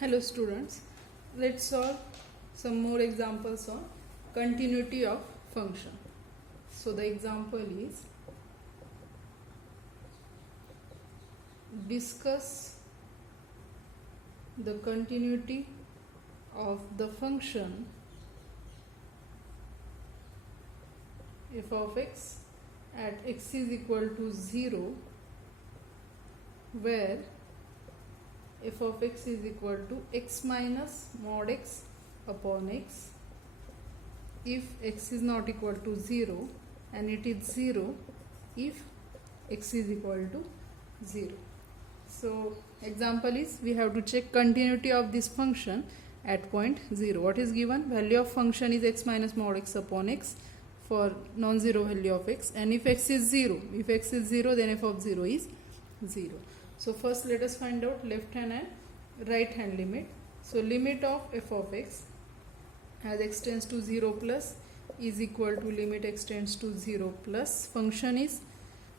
Hello students, let's solve some more examples on continuity of function. So the example is discuss the continuity of the function f of x at x is equal to 0 where f of x is equal to x minus mod x upon x if x is not equal to 0 and it is 0 if x is equal to 0. So example is we have to check continuity of this function at point 0. What is given? Value of function is x minus mod x upon x for non-zero value of x, and if x is 0, then f of 0 is 0. So first let us find out left hand and right hand limit. So limit of f of x as x tends to 0 plus is equal to limit x tends to 0 plus. Function is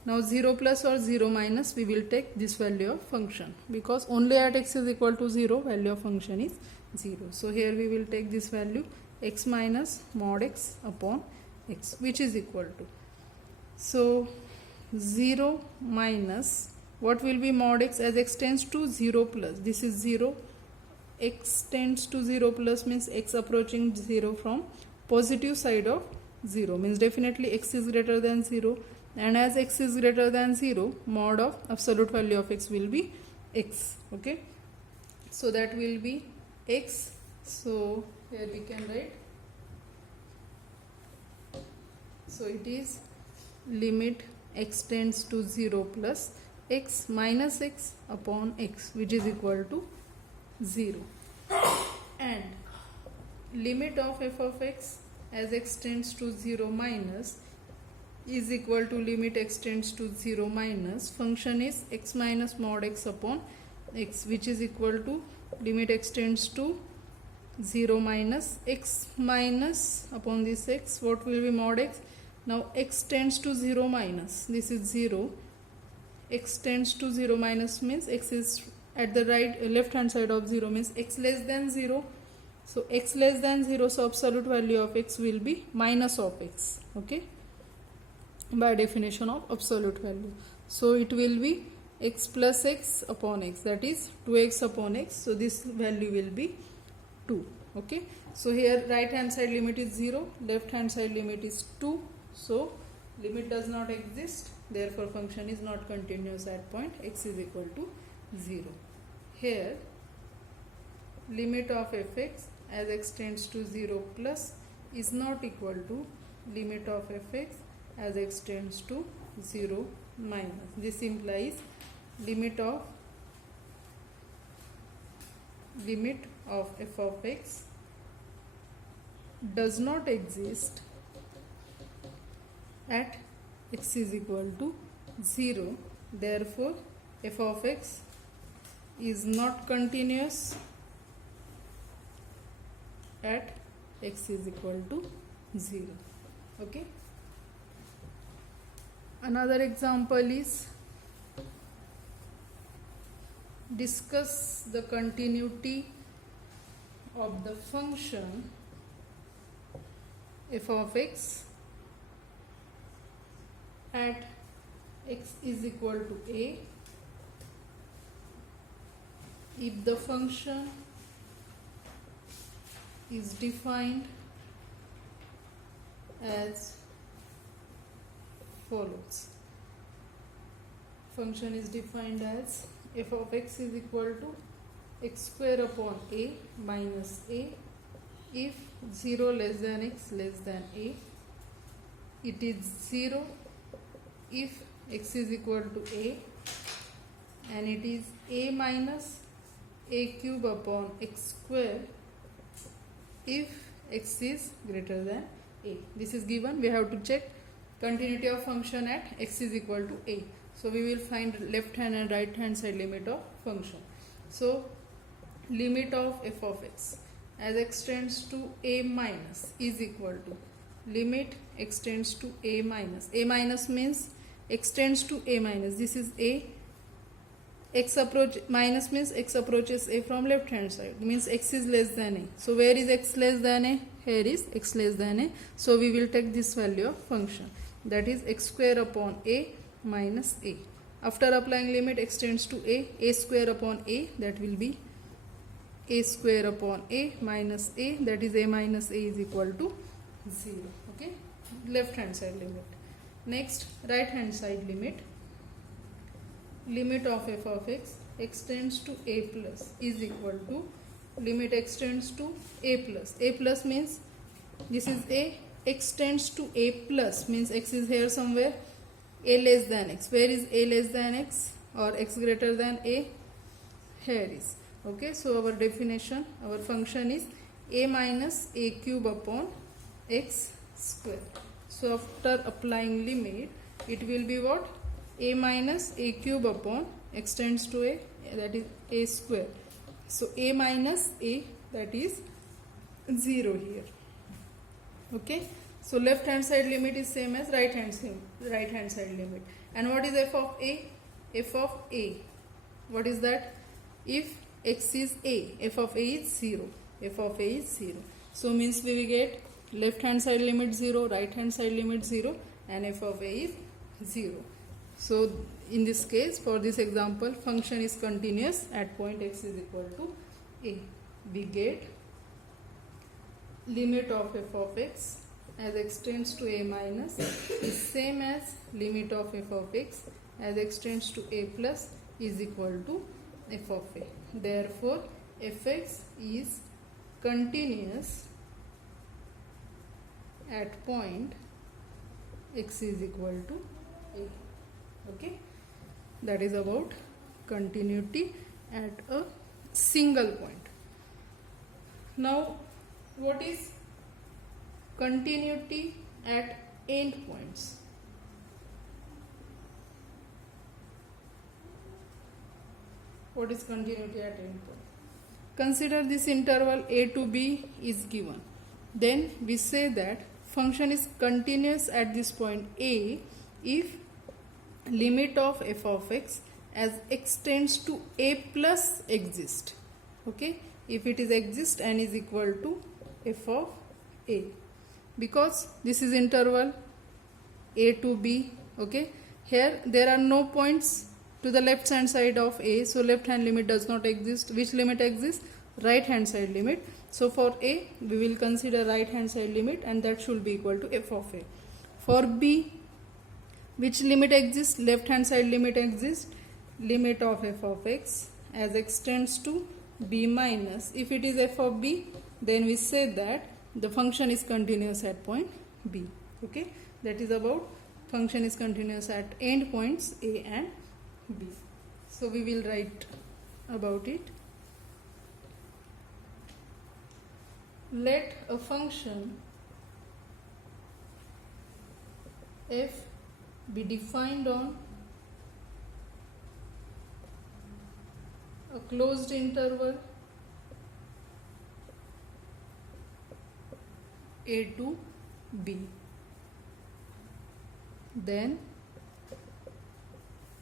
now 0 plus or 0 minus, we will take this value of function because only at x is equal to 0 value of function is 0. So here we will take this value x minus mod x upon x, which is equal to, so 0 minus what will be mod x as x tends to 0 plus, this is 0, x tends to 0 plus means x approaching 0 from positive side of 0 means definitely x is greater than 0, and as x is greater than 0 mod of absolute value of x will be x. Okay, so that will be x. So here we can write, so it is limit x tends to 0 plus x minus x upon x, which is equal to 0, and limit of f of x as x tends to 0 minus is equal to limit x tends to 0 minus, function is x minus mod x upon x, which is equal to limit x tends to 0 minus x minus upon this x, what will be mod x? Now x tends to 0 minus, this is 0, x tends to 0 minus means x is at the left hand side of 0 means x less than 0, so x less than 0, so absolute value of x will be minus of x, okay, by definition of absolute value. So it will be x plus x upon x, that is 2x upon x, so this value will be 2. Okay, so here right hand side limit is 0, left hand side limit is 2, so limit does not exist, therefore function is not continuous at point x is equal to 0. Here limit of fx as x tends to 0 plus is not equal to limit of fx as x tends to 0 minus. This implies limit of f of x does not exist at x is equal to 0, therefore f of x is not continuous at x is equal to 0. Okay, another example is discuss the continuity of the function f of x at x is equal to a if the function is defined as follows. Function is defined as f of x is equal to x square upon a minus a if 0 less than x less than a, it is 0 if x is equal to a, and it is a minus a cube upon x square if x is greater than a. This is given, we have to check continuity of function at x is equal to a. So we will find left hand and right hand side limit of function. So limit of f of x as x tends to a minus is equal to limit x tends to a minus. A minus means x tends to a minus, this is a x approach minus means x approaches a from left hand side, means x is less than a. So where is x less than a? Here is x less than a. So we will take this value of function, that is x square upon a minus a. After applying limit, x tends to a square upon a, that will be a square upon a minus a, that is a minus a is equal to 0. Okay, left hand side limit. Next, right hand side limit. Limit of f of x tends to a plus is equal to limit x tends to a plus. A plus means this is a, x tends to a plus means x is here somewhere, a less than x. Where is a less than x or x greater than a? Here is. Okay, so our definition, our function is a minus a cube upon x square. So after applying limit, it will be what? A minus a cube upon x tends to a, that is a square. So a minus a, that is 0 here. Okay, so left hand side limit is same as right hand side limit. And what is f of a? F of a, what is that? If x is a, f of a is 0. F of a is 0. So means we will get left hand side limit 0, right hand side limit 0, and f of a is 0. So in this case, for this example, function is continuous at point x is equal to a. We get limit of f of x as x tends to a minus is same as limit of f of x as x tends to a plus is equal to f of a. Therefore, fx is continuous at point x is equal to a. Okay, that is about continuity at a single point. Now, what is continuity at end points? What is continuity at end point? Consider this interval a to b is given. Then we say that function is continuous at this point a if limit of f of x as x tends to a plus exist. Okay, if it is exist and is equal to f of a, because this is interval a to b. Okay, here there are no points to the left hand side of a, so left hand limit does not exist. Which limit exists? Right hand side limit. So for a we will consider right hand side limit, and that should be equal to f of a. For b, which limit exists? Left hand side limit exists. Limit of f of x as x tends to b minus. If it is f of b, then we say that the function is continuous at point b. Okay, that is about function is continuous at end points a and b. So we will write about it. Let a function f be defined on a closed interval a to b. Then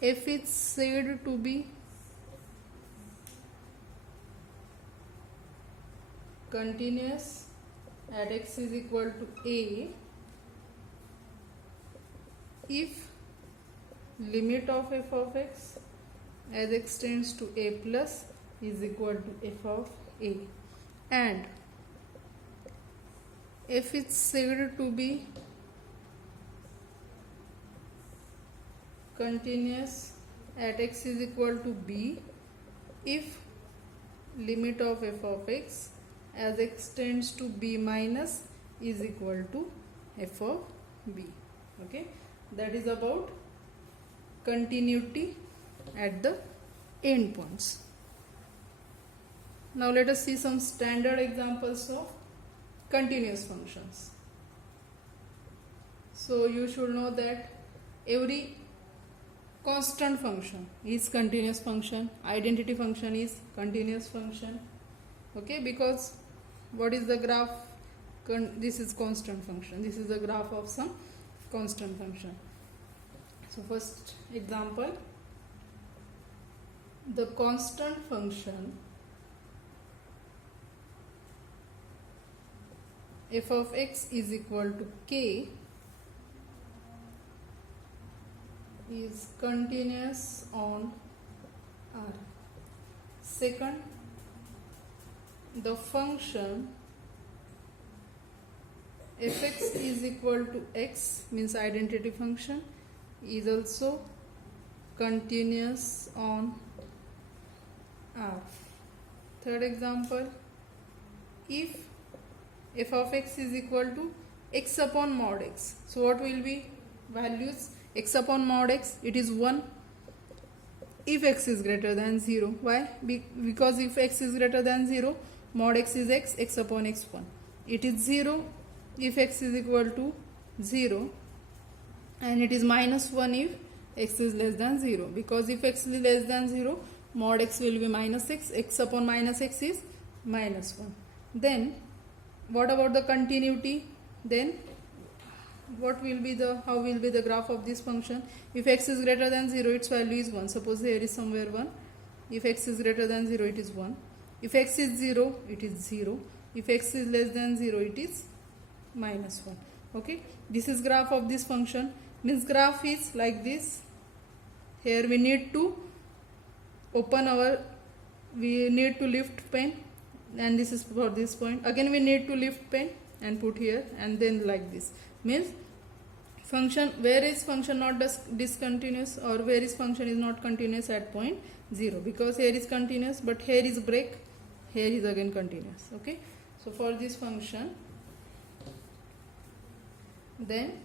f is said to be continuous at x is equal to a if limit of f of x as x tends to a plus is equal to f of a, and f is said to be continuous at x is equal to b if limit of f of x as x tends to b minus is equal to f of b. Okay, that is about continuity at the end points. Now let us see some standard examples of continuous functions. So you should know that every constant function is continuous function, identity function is continuous function. Okay, because what is the graph? This is constant function. This is the graph of some constant function. So first example, the constant function f of x is equal to k is continuous on R. Second, the function fx is equal to x means identity function is also continuous on R. Third example, if f of x is equal to x upon mod x, so what will be values? X upon mod x, it is 1 if x is greater than 0. Why? Because if x is greater than 0, mod x is x, x upon x 1. It is 0 if x is equal to 0, and it is minus 1 if x is less than 0. Because if x is less than 0, mod x will be minus x, x upon minus x is minus 1. Then what about the continuity? Then what will be the, how will be the graph of this function? If x is greater than 0, its value is 1. Suppose here is somewhere 1. If x is greater than 0, it is 1. If x is 0, it is 0. If x is less than 0, it is minus 1. Okay, this is graph of this function. Means graph is like this. Here we need to we need to lift pen, and this is for this point. Again we need to lift pen and put here, and then like this. Means function, where is function not discontinuous, or where is function is not continuous at point 0, because here is continuous but here is break, here is again continuous. Okay, so for this function, then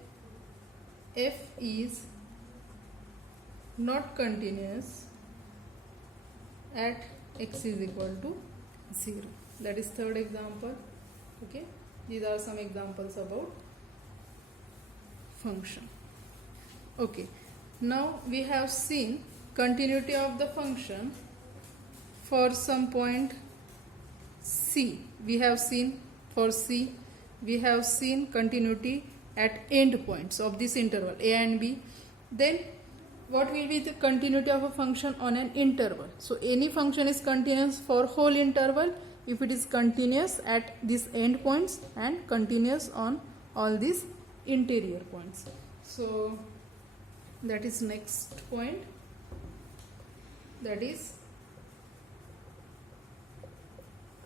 f is not continuous at x is equal to 0. That is third example. Okay, these are some examples about function. Okay, now we have seen continuity of the function for some point C. We have seen for C, we have seen continuity at end points of this interval a and b. Then what will be the continuity of a function on an interval? So any function is continuous for whole interval if it is continuous at these end points and continuous on all these interior points. So that is next point, that is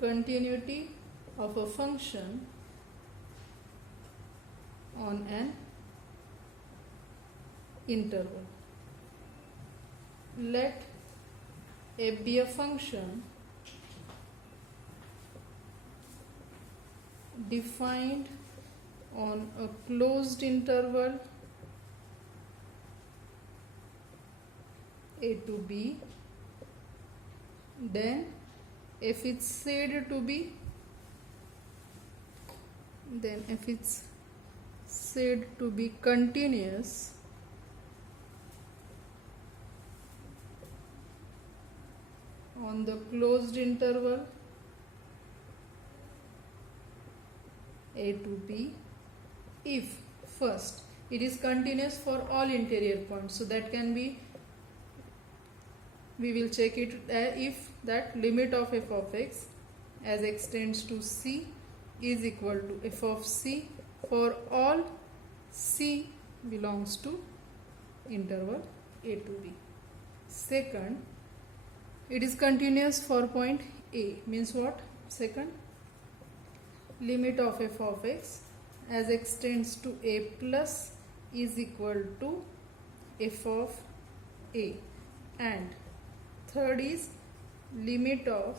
continuity of a function on an interval. Let f be a function defined on a closed interval a to b, then if it's said to be, then if it's said to be continuous on the closed interval a to b if first it is continuous for all interior points. So that can be, we will check it if that limit of f of x as x tends to c is equal to f of c for all c belongs to interval a to b. Second, it is continuous for point a, means what? Second, limit of f of x as x tends to a plus is equal to f of a, and third is limit of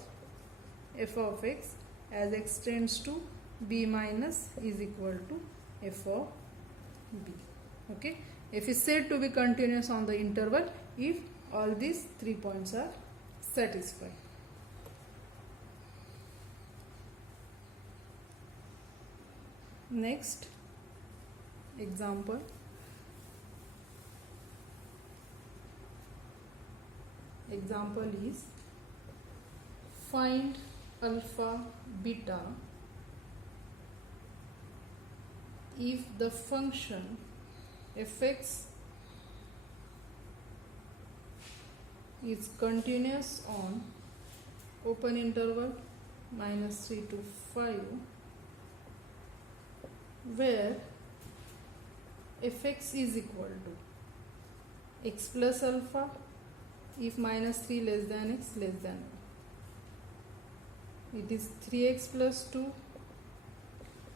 f of x as x tends to b minus is equal to f of b. Okay, f is said to be continuous on the interval if all these 3 points are satisfied. Next example, example is find alpha beta if the function fx is continuous on open interval -3 to 5, where fx is equal to x plus alpha if -3 less than x less than 1. It is 3x plus 2,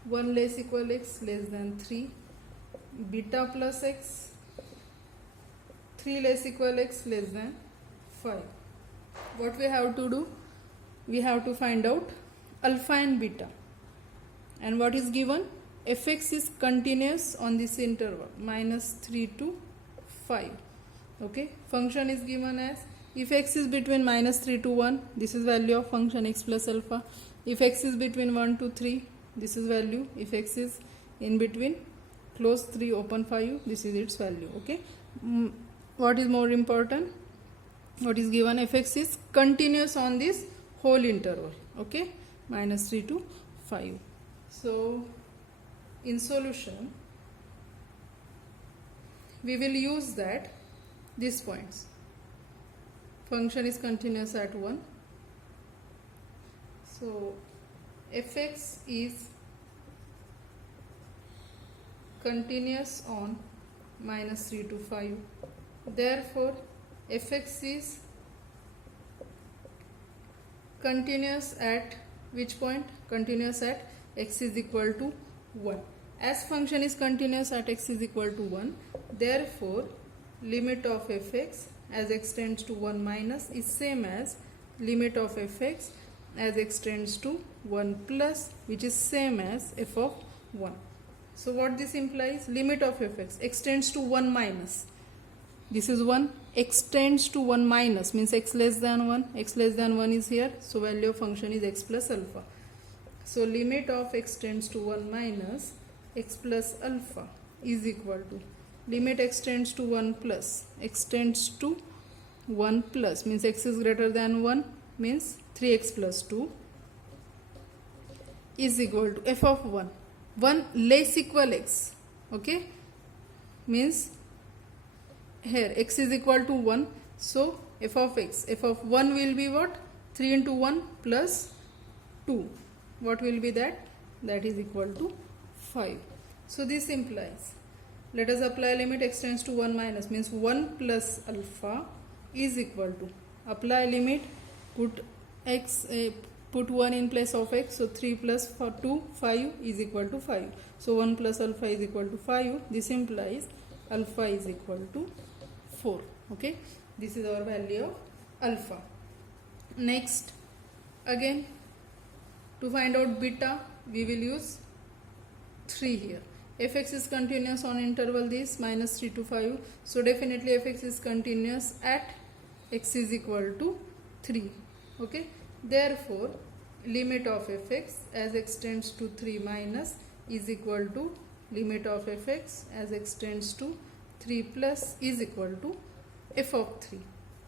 1 less equal x less than 3, beta plus x, 3 less equal x less than 5. What we have to do? We have to find out alpha and beta. And what is given? Fx is continuous on this interval -3 to 5. Okay, function is given as, if x is between -3 to 1, this is value of function x plus alpha. If x is between 1 to 3, this is value. If x is in between close 3 open 5, this is its value. Okay, what is more important? What is given? Fx is continuous on this whole interval. Okay, -3 to 5. So in solution we will use that these points. Function is continuous at 1. So fx is continuous on -3 to 5. Therefore fx is continuous at which point? Continuous at x is equal to 1. As function is continuous at x is equal to 1, therefore limit of fx as x tends to 1 minus is same as limit of fx as x tends to 1 plus, which is same as f of 1. So what this implies? Limit of fx, x tends to 1 minus, this is 1, x tends to 1 minus means x less than 1, x less than 1 is here, so value of function is x plus alpha. So limit of x tends to 1 minus x plus alpha is equal to limit x tends to 1 plus x tends to 1 plus means x is greater than 1 means 3x plus 2 is equal to f of 1. 1 less equal x. Okay, means here x is equal to 1, so f of x, f of 1 will be what? 3 into 1 plus 2. What will be that? That is equal to 5. So this implies, let us apply limit x tends to 1 minus means 1 plus alpha is equal to, apply limit, put x, put 1 in place of x, so 3 plus 2, 5 is equal to 5. So 1 plus alpha is equal to 5. This implies alpha is equal to 4. Okay, this is our value of alpha. Next, again to find out beta, we will use 3 here. Fx is continuous on interval this -3 to 5, so definitely fx is continuous at x is equal to 3. Okay, therefore limit of fx as x tends to 3 minus is equal to limit of fx as x tends to 3 plus is equal to f of 3.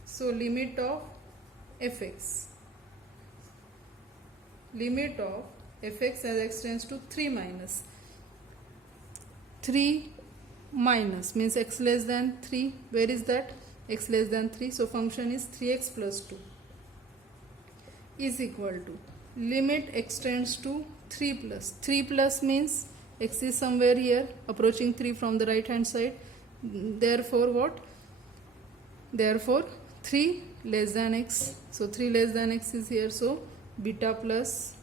So limit of fx, limit of fx as x tends to 3 minus, 3 minus means x less than 3. Where is that? X less than 3. So function is 3x plus 2 is equal to limit x tends to 3 plus. 3 plus means x is somewhere here approaching 3 from the right hand side. Therefore what? Therefore 3 less than x. So 3 less than x is here. So beta plus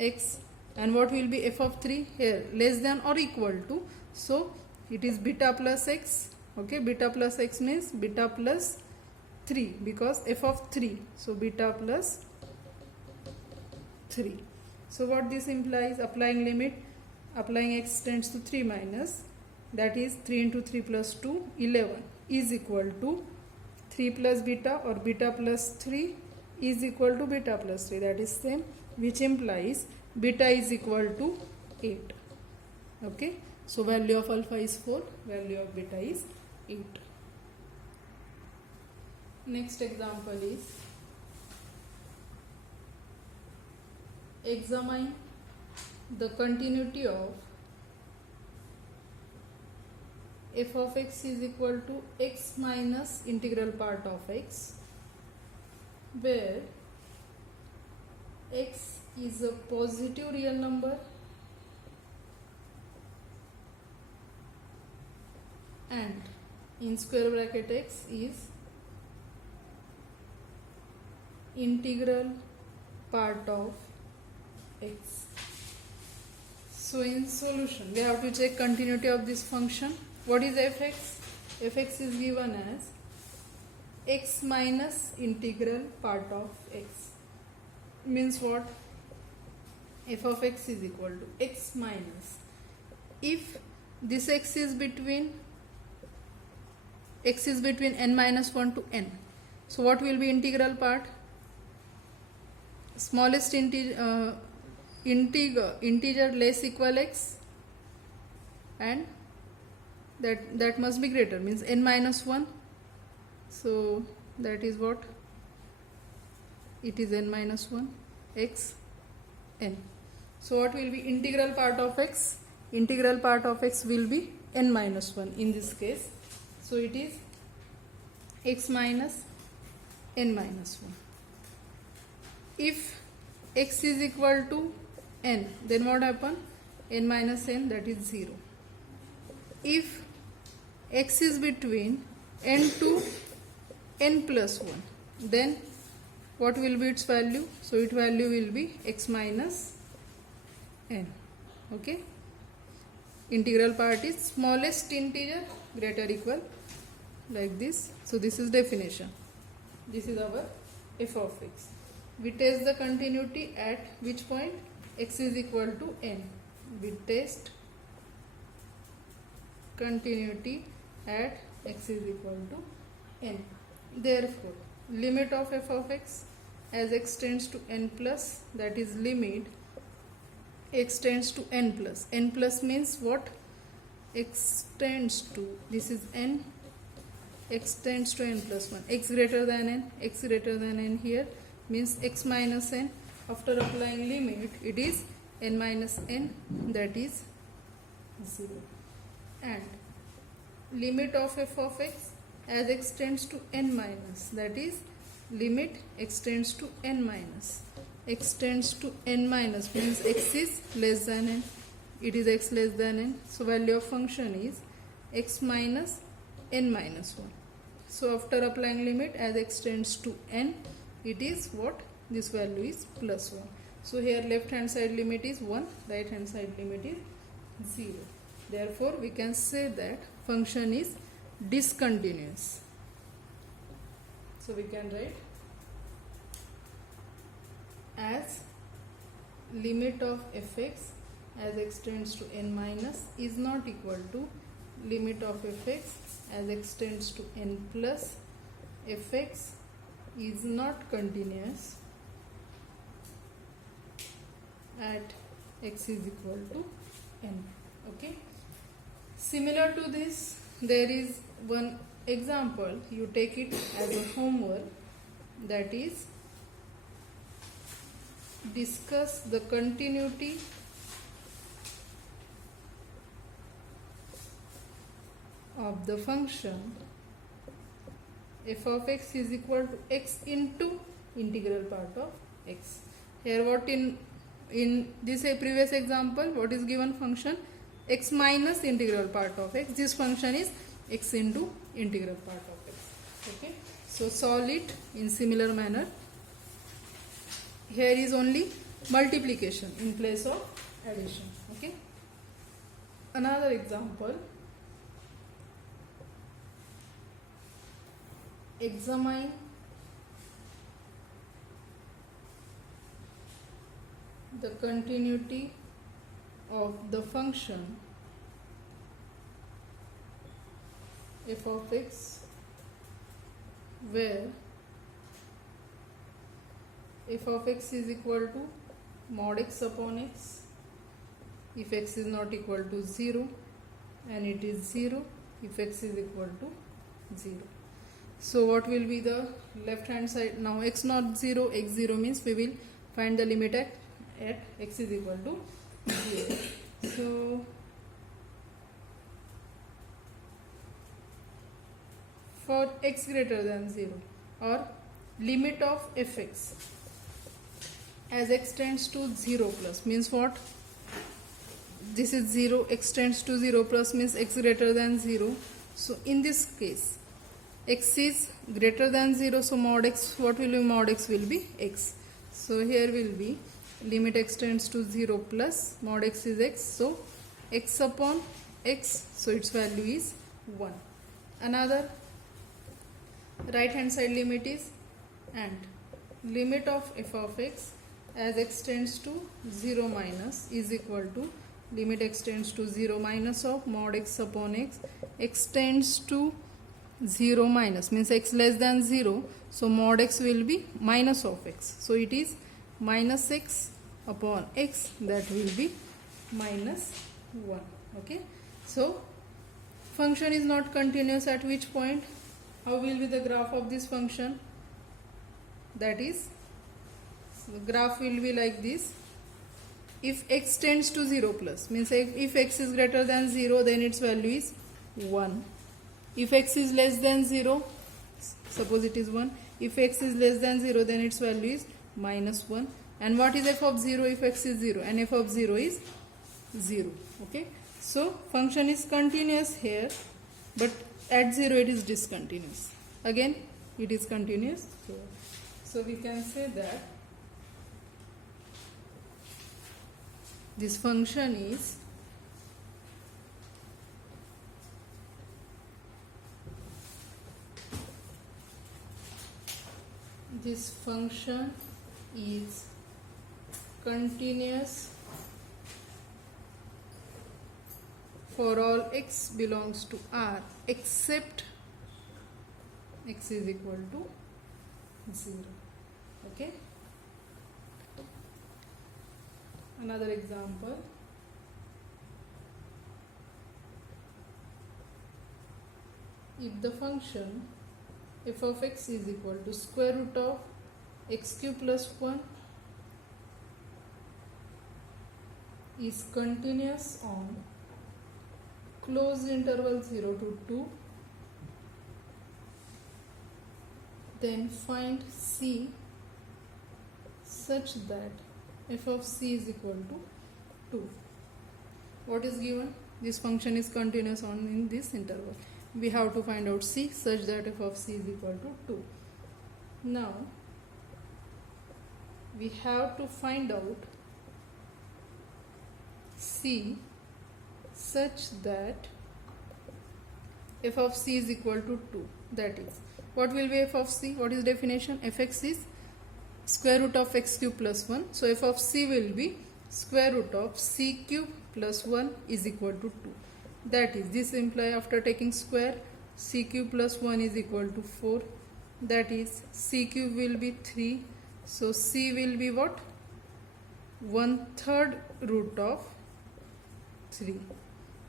x. And what will be f of 3? Here less than or equal to. So it is beta plus x. Okay, beta plus x means beta plus 3 because f of 3. So beta plus 3. So what this implies? Applying limit, applying x tends to 3 minus, that is 3 into 3 plus 2, 11 is equal to 3 plus beta or beta plus 3 is equal to beta plus 3, that is same, which implies beta is equal to 8. Okay, so value of alpha is 4, value of beta is 8. Next example is, examine the continuity of f of x is equal to x minus integral part of x where x is a positive real number and in square bracket x is integral part of x. So in solution we have to check continuity of this function. What is fx? Fx is given as x minus integral part of x. Means what? F of x is equal to x minus, if this x is between n minus 1 to n, so what will be integral part? Smallest integer less equal x, and that must be greater, means n minus 1. So that is what? It is n minus 1 x n. So what will be integral part of x? Integral part of x will be n minus 1 in this case. So it is x minus n minus 1. If x is equal to n, then what happen? N minus n, that is 0. If x is between n to n plus 1, then what will be its value? So its value will be x minus n. Okay. Integral part is smallest integer greater equal, like this. So this is definition. This is our f of x. We test the continuity at which point? X is equal to n. We test continuity at x is equal to n. Therefore, limit of f of x as x tends to n plus, that is limit x tends to n plus. N plus means what? X tends to, this is n, x tends to n plus 1. X greater than n, x greater than n here means x minus n. After applying limit, it is n minus n, that is 0. And limit of f of x as x tends to n minus, that is limit x tends to n minus. X tends to n minus means x is less than n. It is x less than n. So value of function is x minus n minus 1. So after applying limit as x tends to n, it is what? This value is plus 1. So here left hand side limit is 1, right hand side limit is 0. Therefore we can say that function is discontinuous. So we can write as limit of fx as x tends to n minus is not equal to limit of fx as x tends to n plus. Fx is not continuous at x is equal to n. Okay. Similar to this, there is one example. You take it as a homework, that is discuss the continuity of the function f of x is equal to x into integral part of x. Here what in this previous example, what is given function? X minus integral part of x. This function is x into integral part of x. Okay. So solve it in similar manner. Here is only multiplication in place of addition. Okay. Another example. Examine the continuity of the function f of x where f of x is equal to mod x upon x if x is not equal to 0, and it is 0 if x is equal to 0. So what will be the left hand side? Now x not 0, x 0 means we will find the limit at x is equal to 0. So for x greater than 0 or limit of fx as x tends to 0 plus means what? This is 0, x tends to 0 plus means x greater than 0. So in this case, x is greater than 0, so mod x, what will be mod x will be x. So here will be limit x tends to 0 plus mod x is x, so x upon x, so its value is 1. Another right hand side limit is and limit of f of x as x tends to 0 minus is equal to limit x tends to 0 minus of mod x upon x. X tends to 0 minus means x less than 0, so mod x will be minus of x, so it is minus x upon x, that will be minus 1. Okay, so function is not continuous at which point? How will be the graph of this function? That is, so the graph will be like this. If x tends to 0 plus means if x is greater than 0, then its value is 1. If x is less than 0, suppose it is 1. If x is less than 0, then its value is minus 1. And what is f of 0 if x is 0? And f of 0 is 0. Okay, so function is continuous here, but at 0 it is discontinuous. Again it is continuous here. So we can say that this function is continuous for all x belongs to R except x is equal to 0. Okay. Another example. If the function f of x is equal to square root of x cube plus 1 is continuous on closed interval 0 to 2, then find c such that f of c is equal to 2. What is given? This function is continuous on in this interval. We have to find out c such that f of c is equal to 2. Now we have to find out c such that f of c is equal to 2. That is, what will be f of c? What is definition? Fx is square root of x cube plus 1. So f of c will be square root of c cube plus 1 is equal to 2. That is, this implies after taking square, c cube plus 1 is equal to 4. That is, c cube will be 3. So c will be what? 1/3 root of 3.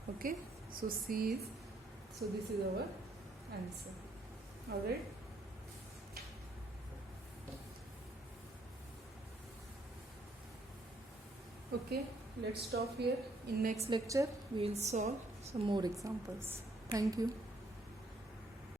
Okay, so c is, so this is our answer. Alright. Okay, let's stop here. In next lecture we will solve some more examples. Thank you.